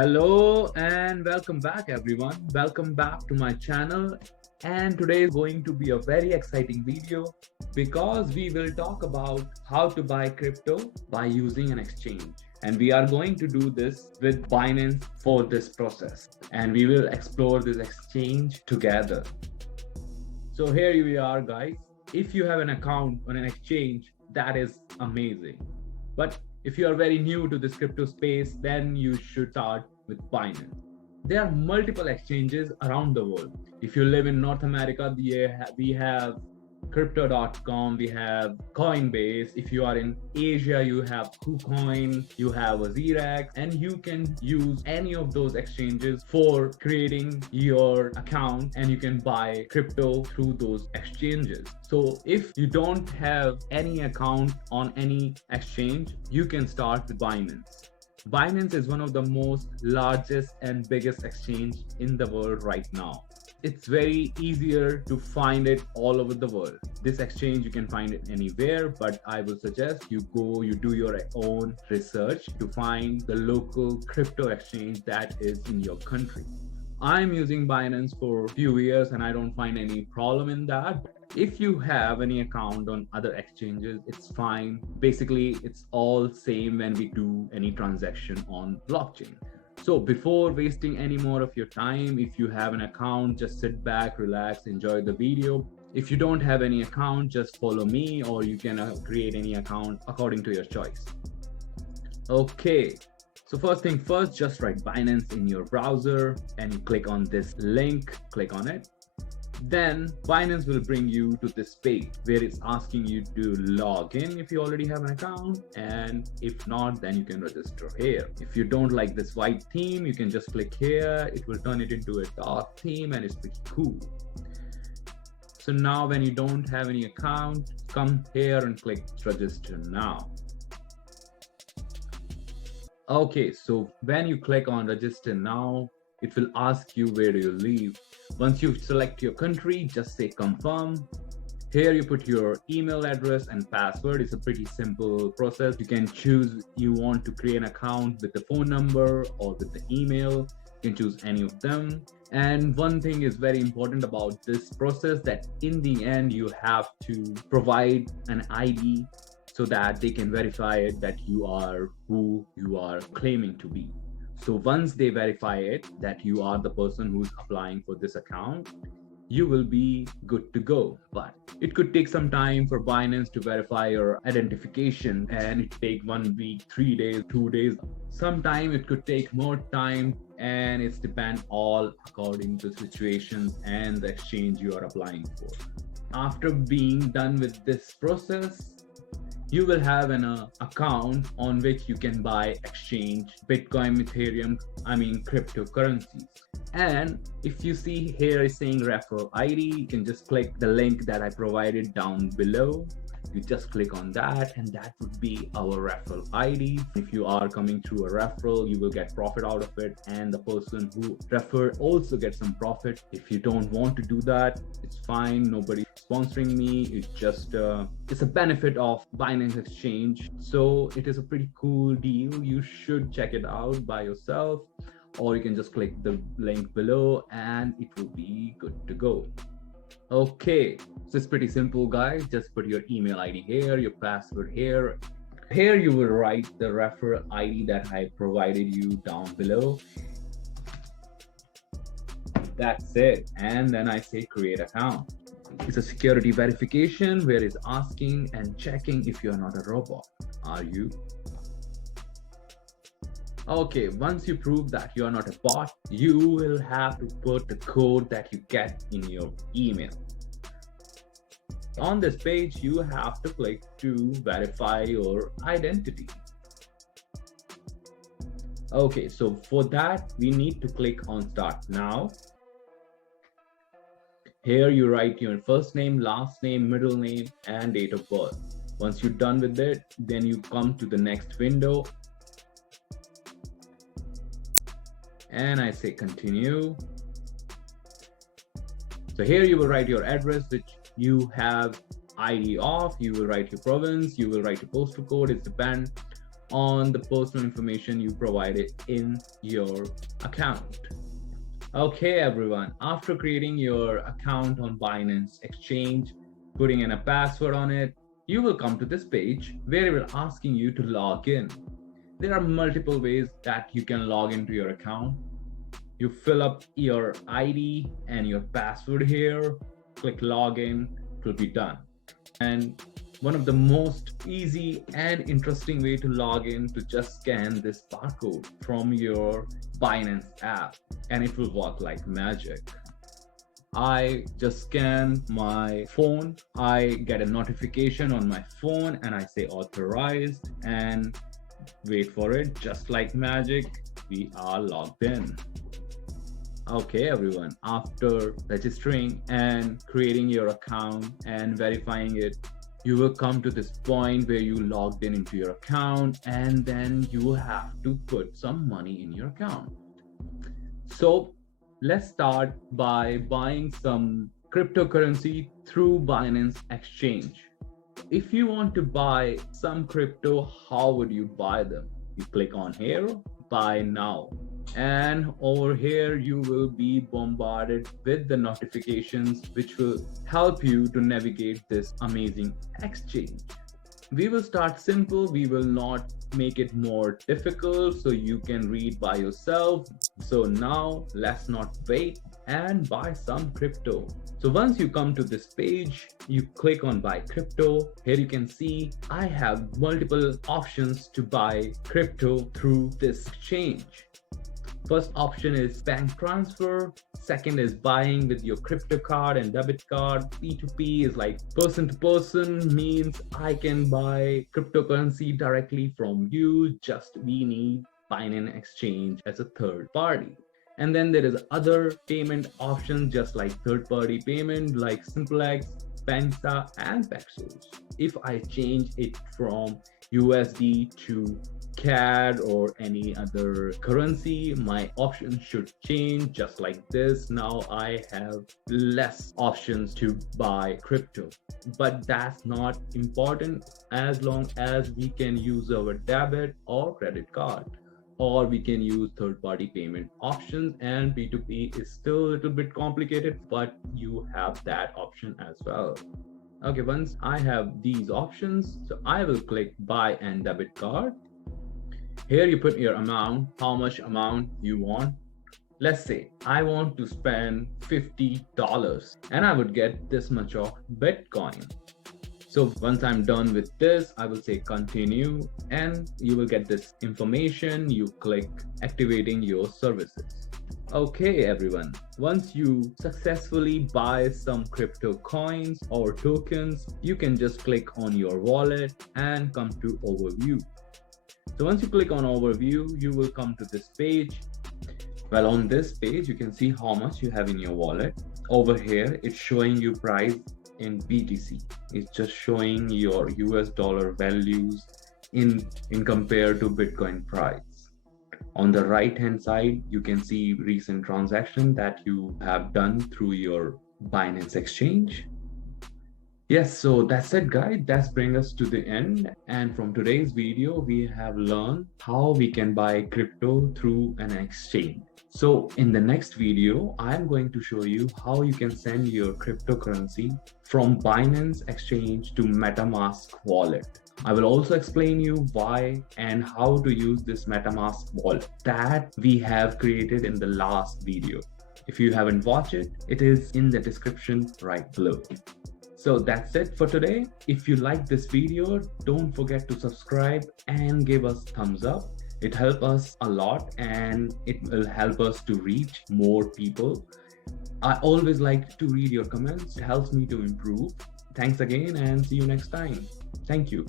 Hello and welcome back everyone. Welcome back to my channel, and today is going to be a very exciting video because we will talk about how to buy crypto by using an exchange. And we are going to do this with Binance for this process, and we will explore this exchange together. So here we are, guys. If you have an account on an exchange, that is amazing. But if you are very new to this crypto space, then you should start with Binance. There are multiple exchanges around the world. If you live in North America, we have Crypto.com, we have Coinbase. If you are in Asia, you have KuCoin, you have Zerax, and you can use any of those exchanges for creating your account, and you can buy crypto through those exchanges. So if you don't have any account on any exchange, you can start with Binance. Binance is one of the most largest and biggest exchange in the world right now. It's very easier to find it all over the world. This exchange, you can find it anywhere, but I will suggest you do your own research to find the local crypto exchange that is in your country. I'm using Binance for a few years and I don't find any problem in that. If you have any account on other exchanges, it's fine. Basically, it's all same when we do any transaction on blockchain. So before wasting any more of your time, if you have an account, just sit back, relax, enjoy the video. If you don't have any account, just follow me, or you can create any account according to your choice. Okay, so first thing first, just write Binance in your browser and click on this link, click on it. Then Binance will bring you to this page where it's asking you to log in if you already have an account, and if not, then you can register here. If you don't like this white theme, you can just click here. It will turn it into a dark theme and it's pretty cool. So now when you don't have any account, come here and click register now. Okay, so when you click on register now, it will ask you where do you live. Once you select your country, just say confirm. Here you put your email address and password. It's a pretty simple process. You can choose you want to create an account with the phone number or with the email. You can choose any of them. And one thing is very important about this process, that in the end you have to provide an ID so that they can verify it that you are who you are claiming to be. So once they verify it that you are the person who's applying for this account, you will be good to go. But it could take some time for Binance to verify your identification, and it take 1 week, 3 days, 2 days. Sometime it could take more time, and it's depend all according to situations and the exchange you are applying for. After being done with this process, you will have an account on which you can buy, exchange Bitcoin, Ethereum, cryptocurrencies. And if you see here is saying referral ID, you can just click the link that I provided down below. You just click on that, and that would be our referral ID. If you are coming through a referral, you will get profit out of it, and the person who referred also gets some profit. If you don't want to do that, it's fine. Nobody sponsoring me. It's just it's a benefit of Binance Exchange. So it is a pretty cool deal. You should check it out by yourself, or you can just click the link below and it will be good to go. Okay, so it's pretty simple, guys. Just put your email ID here, your password here. Here you will write the referral ID that I provided you down below. That's it. And then I say create account. It's a security verification where it's asking and checking if you're not a robot. Are you? Okay, once you prove that you are not a bot, you will have to put the code that you get in your email. On this page, you have to click to verify your identity. Okay, so for that, we need to click on Start Now. Here you write your first name, last name, middle name, and date of birth. Once you're done with it, then you come to the next window. And I say continue. So here you will write your address, which you have ID of. You will write your province. You will write your postal code. It depends. on the personal information you provided in your account. Okay, everyone, after creating your account on Binance Exchange, putting in a password on it, you will come to this page where it will asking you to log in. There are multiple ways that you can log into your account. You fill up your ID and your password here, click login, it will be done. And one of the most easy and interesting way to log in to just scan this barcode from your Binance app, and it will work like magic. I just scan my phone, I get a notification on my phone and I say authorized and wait for it. Just like magic, we are logged in. Okay, everyone, after registering and creating your account and verifying it, you will come to this point where you logged in into your account, and then you have to put some money in your account. So let's start by buying some cryptocurrency through Binance Exchange. If you want to buy some crypto, how would you buy them? You click on here, buy now. And over here, you will be bombarded with the notifications, which will help you to navigate this amazing exchange. We will start simple. We will not make it more difficult so you can read by yourself. So now let's not wait and buy some crypto. So once you come to this page, you click on buy crypto. Here you can see I have multiple options to buy crypto through this exchange. First option is bank transfer. Second is buying with your crypto card and debit card. P2P is like person to person, means I can buy cryptocurrency directly from you. Just we need Binance Exchange as a third party. And then there is other payment options just like third party payment like Simplex, Pensa and Paxos. If I change it from USD to CAD or any other currency, my options should change just like this. Now I have less options to buy crypto, but that's not important as long as we can use our debit or credit card, or we can use third-party payment options. And P2P is still a little bit complicated, but you have that option as well. Okay, once I have these options, so I will click buy and debit card. Here you put your amount, how much amount you want. Let's say I want to spend $50 and I would get this much of Bitcoin. So once I'm done with this, I will say continue and you will get this information. You click activating your services. Okay, everyone, once you successfully buy some crypto coins or tokens, you can just click on your wallet and come to overview. So once you click on overview, you will come to this page. Well, on this page, you can see how much you have in your wallet. Over here, it's showing you price in BTC. It's just showing your US dollar values in compared to Bitcoin price. On the right hand side, you can see recent transaction that you have done through your Binance Exchange. Yes, so that's it, guys. That's bring us to the end. And from today's video, we have learned how we can buy crypto through an exchange. So in the next video, I'm going to show you how you can send your cryptocurrency from Binance Exchange to MetaMask wallet. I will also explain you why and how to use this MetaMask wallet that we have created in the last video. If you haven't watched it, it is in the description right below. So that's it for today. If you like this video, don't forget to subscribe and give us thumbs up. It helps us a lot and it will help us to reach more people. I always like to read your comments. It helps me to improve. Thanks again and see you next time. Thank you.